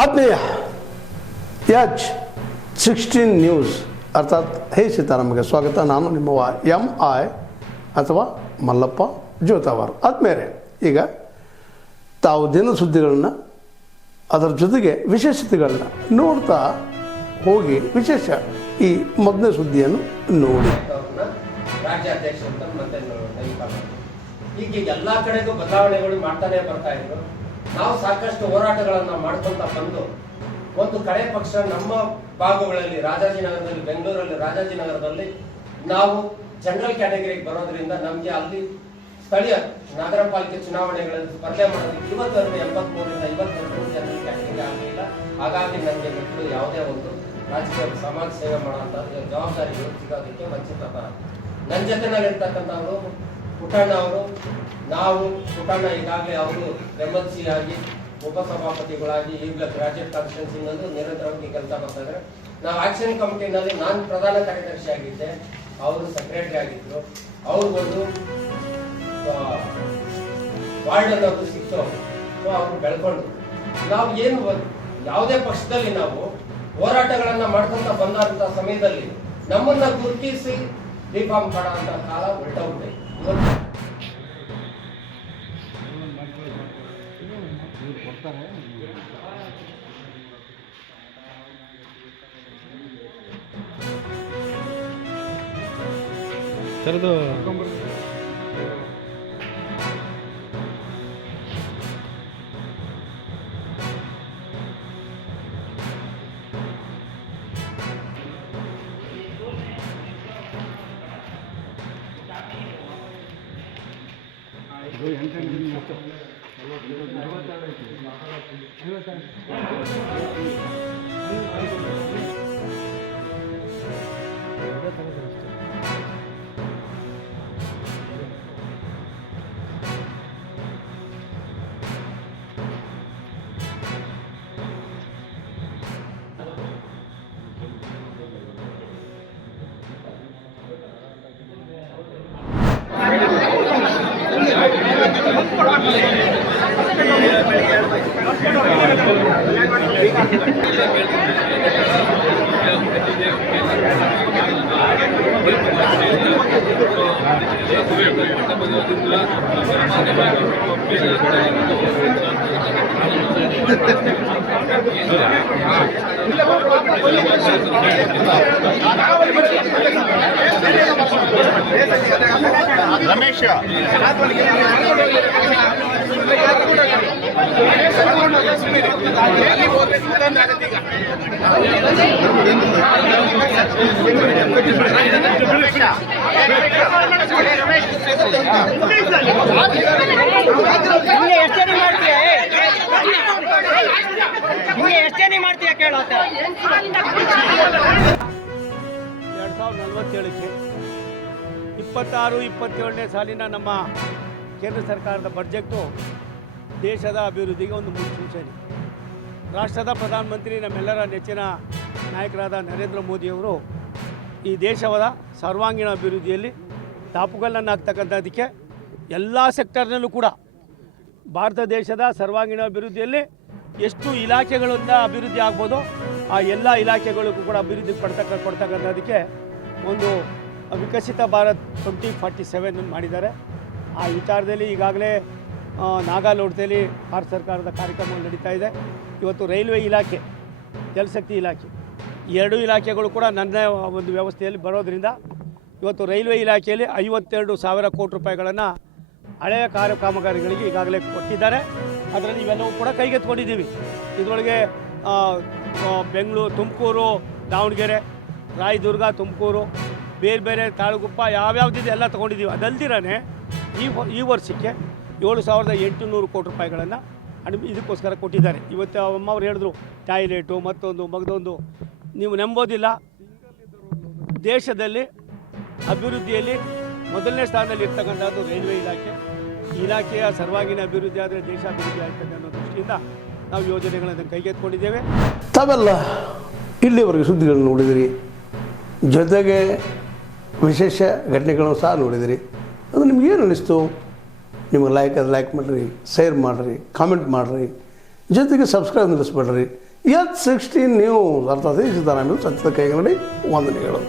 ಆತ್ಮೀಯ H16 news ಅರ್ಥಾತ್ ಹೇ ಸೀತಾರಾಮಗೆ ಸ್ವಾಗತ. ನಾನು ನಿಮ್ಮವ MI ಅಥವಾ ಮಲ್ಲಪ್ಪ ಜೋತಾವಾರ್. ಆದ್ಮೇಲೆ ಈಗ ತಾವು ದಿನ ಸುದ್ದಿಗಳನ್ನ ಅದರ ಜೊತೆಗೆ ವಿಶೇಷತೆಗಳನ್ನ ನೋಡ್ತಾ ಹೋಗಿ ವಿಶೇಷ ಈ ಮೊದಲನೇ ಸುದ್ದಿಯನ್ನು ನೋಡಿ. ರಾಜ್ಯಾಧ್ಯಕ್ಷ ಅಂತ ಮತ್ತೆ ಈಗ ಎಲ್ಲಾ ಕಡೆಗೂ ಬದಲಾವಣೆಗಳು ಮಾಡ್ತಾನೆ ಬರ್ತಾ ಇದ್ರು. ನಾವು ಸಾಕಷ್ಟು ಹೋರಾಟಗಳನ್ನ ಮಾಡ್ಕೊಂತ ಬಂದು ಒಂದು ಕಡೆ ಪಕ್ಷ ನಮ್ಮ ಭಾಗಗಳಲ್ಲಿ ರಾಜಾಜಿನಗರದಲ್ಲಿ, ಬೆಂಗಳೂರಲ್ಲಿ ರಾಜಾಜಿನಗರದಲ್ಲಿ ನಾವು ಜನರಲ್ ಕ್ಯಾಟಗರಿಗೆ ಬರೋದ್ರಿಂದ ನಮ್ಗೆ ಅಲ್ಲಿ ಸ್ಥಳೀಯ ನಗರ ಪಾಲಿಕೆ ಚುನಾವಣೆಗಳಲ್ಲಿ ಸ್ಪರ್ಧೆ ಮಾಡೋದಕ್ಕೆ 83ರಿಂದ 52 ಜನರಲ್ ಕ್ಯಾಟಗರಿ ಆಗಲಿಲ್ಲ. ಹಾಗಾಗಿ ನನಗೆ ಬಿಟ್ಟು ಯಾವುದೇ ಒಂದು ರಾಜಕೀಯ ಸಮಾಜ ಸೇವೆ ಮಾಡುವಂತ ಜವಾಬ್ದಾರಿಗಳು ಸಿಗೋದಕ್ಕೆ ವಂಚಿತ. ನನ್ನ ಜೊತೆನಲ್ಲಿರ್ತಕ್ಕಂಥವರು ಪುಟ್ಟಣ್ಣ ಅವರು, ನಾವು ಪುಟ್ಟಣ್ಣ ಈಗಾಗಲೇ ಅವರು MLC ಆಗಿ ಉಪಸಭಾಪತಿಗಳಾಗಿ ಈಗಲೇ ಗ್ರಾಜುಯೇಟ್ ಕಾನ್ಸ್ಟಿಟ್ಯೂನ್ಸಿನಲ್ಲಿ ನಿರಂತರವಾಗಿ ಕೆಲಸ ಮಾಡ್ತಾ ಇದ್ದಾರೆ. ನಾವು ಆಕ್ಷನ್ ಕಮಿಟಿನಲ್ಲಿ ನಾನು ಪ್ರಧಾನ ಕಾರ್ಯದರ್ಶಿ ಆಗಿದ್ದೆ, ಅವರು ಸೆಕ್ರೆಟರಿ ಆಗಿದ್ರು. ಅವ್ರಿಗೊಂದು ವಾರ್ಡ್ ಅನ್ನೋದು ಸಿಕ್ತು, ಅವ್ರು ಬೆಳ್ಕೊಂಡು ನಾವು ಏನು ಯಾವುದೇ ಪಕ್ಷದಲ್ಲಿ ನಾವು ಹೋರಾಟಗಳನ್ನ ಮಾಡ್ಕೊಂತ ಬಂದಂತ ಸಮಯದಲ್ಲಿ ನಮ್ಮನ್ನ ಗುರುತಿಸಿ ಡಿಫಾರ್ಮ್ ಮಾಡೋ ಕಾಲ ಹೊರಟೋಗ್ಬಿಟ್ಟೆ. ಸರದು ರಮೇಶ್ ಎಷ್ಟೇನೆ ಮಾಡ್ತೀಯ ಕೇಳೋ 2047ಕ್ಕೆ 26-27ನೇ ಸಾಲಿನ ನಮ್ಮ ಕೇಂದ್ರ ಸರ್ಕಾರದ ಬಡ್ಜೆಟ್ಟು ದೇಶದ ಅಭಿವೃದ್ಧಿಗೆ ಒಂದು ಮುನ್ಸೂಚನೆ. ರಾಷ್ಟ್ರದ ಪ್ರಧಾನಮಂತ್ರಿ ನಮ್ಮೆಲ್ಲರ ನೆಚ್ಚಿನ ನಾಯಕರಾದ ನರೇಂದ್ರ ಮೋದಿಯವರು ಈ ದೇಶದ ಸರ್ವಾಂಗೀಣ ಅಭಿವೃದ್ಧಿಯಲ್ಲಿ ದಾಪುಗಾಲನ್ನು ಹಾಕ್ತಕ್ಕಂಥದ್ದಕ್ಕೆ ಎಲ್ಲ ಸೆಕ್ಟರ್ನಲ್ಲೂ ಕೂಡ ಭಾರತ ದೇಶದ ಸರ್ವಾಂಗೀಣ ಅಭಿವೃದ್ಧಿಯಲ್ಲಿ ಎಷ್ಟು ಇಲಾಖೆಗಳಿಂದ ಅಭಿವೃದ್ಧಿ ಆಗ್ಬೋದು ಆ ಎಲ್ಲ ಇಲಾಖೆಗಳಿಗೂ ಕೂಡ ಅಭಿವೃದ್ಧಿ ಕೊಡ್ತಕ್ಕಂಥದ್ದಕ್ಕೆ ಒಂದು ವಿಕಸಿತ ಭಾರತ್ 2047 ಮಾಡಿದ್ದಾರೆ. ಆ ವಿಚಾರದಲ್ಲಿ ಈಗಾಗಲೇ ನಾಗಾಲೋಟದಲ್ಲಿ ಭಾರತ ಸರ್ಕಾರದ ಕಾರ್ಯಕ್ರಮಗಳು ನಡೀತಾ ಇದೆ. ಇವತ್ತು ರೈಲ್ವೆ ಇಲಾಖೆ, ಜಲಶಕ್ತಿ ಇಲಾಖೆ ಎರಡೂ ಇಲಾಖೆಗಳು ಕೂಡ ನನ್ನ ಒಂದು ವ್ಯವಸ್ಥೆಯಲ್ಲಿ ಬರೋದರಿಂದ ಇವತ್ತು ರೈಲ್ವೆ ಇಲಾಖೆಯಲ್ಲಿ 52,000 ಕೋಟಿ ರೂಪಾಯಿಗಳನ್ನು ಹಳೆಯ ಕಾಮಗಾರಿಗಳಿಗೆ ಈಗಾಗಲೇ ಕೊಟ್ಟಿದ್ದಾರೆ. ಅದರಲ್ಲಿ ಇವೆಲ್ಲವೂ ಕೂಡ ಕೈಗೆತ್ಕೊಂಡಿದ್ದೀವಿ. ಇದರೊಳಗೆ ಬೆಂಗಳೂರು, ತುಮಕೂರು, ದಾವಣಗೆರೆ, ರಾಯದುರ್ಗ, ತುಮಕೂರು, ಬೇರೆ ಬೇರೆ ತಾಳಗುಪ್ಪ ಯಾವ್ಯಾವುದಿದೆ ಎಲ್ಲ ತೊಗೊಂಡಿದ್ದೀವಿ. ಅದಲ್ದಿರೇ ಈ ವರ್ಷಕ್ಕೆ 7,800 ಕೋಟಿ ರೂಪಾಯಿಗಳನ್ನು ಇದಕ್ಕೋಸ್ಕರ ಕೊಟ್ಟಿದ್ದಾರೆ. ಇವತ್ತು ಅಮ್ಮವ್ರು ಹೇಳಿದ್ರು ಟಾಯ್ಲೆಟು ಮಗದೊಂದು ನೀವು ನಂಬೋದಿಲ್ಲ, ದೇಶದಲ್ಲಿ ಅಭಿವೃದ್ಧಿಯಲ್ಲಿ ಮೊದಲನೇ ಸ್ಥಾನದಲ್ಲಿ ಇರ್ತಕ್ಕಂಥದ್ದು ರೈಲ್ವೆ ಇಲಾಖೆ. ಇಲಾಖೆಯ ಸರ್ವಾಂಗೀಣ ಅಭಿವೃದ್ಧಿ ಆದರೆ ದೇಶ ಅಭಿವೃದ್ಧಿ ಆಗ್ತದೆ ಅನ್ನೋ ದೃಷ್ಟಿಯಿಂದ ನಾವು ಯೋಜನೆಗಳನ್ನು ಕೈಗೆತ್ತಿಕೊಂಡಿದ್ದೇವೆ. ತಾವೆಲ್ಲ ಇಲ್ಲಿವರೆಗೆ ಸುದ್ದಿಗಳನ್ನು ನೋಡಿದಿರಿ, ಜೊತೆಗೆ ವಿಶೇಷ ಘಟನೆಗಳನ್ನು ಸಹ ನೋಡಿದಿರಿ. ಅದು ನಿಮಗೇನು ಅನ್ನಿಸ್ತು? ನಿಮಗೆ ಲೈಕ್ ಮಾಡಿರಿ, ಶೇರ್ ಮಾಡಿರಿ, ಕಾಮೆಂಟ್ ಮಾಡಿರಿ, ಜೊತೆಗೆ ಸಬ್ಸ್ಕ್ರೈಬ್ ನಿಲ್ಲಿಸ್ಬೇಡ್ರಿ. H16 ನ್ಯೂಸ್ ಅರ್ಥಾತ್ ಸಿದ್ದರಾಮಯ್ಯ ಸತ್ಯದ ಕೈಗನ್ನಡಿ ವಂದನೆಗಳು.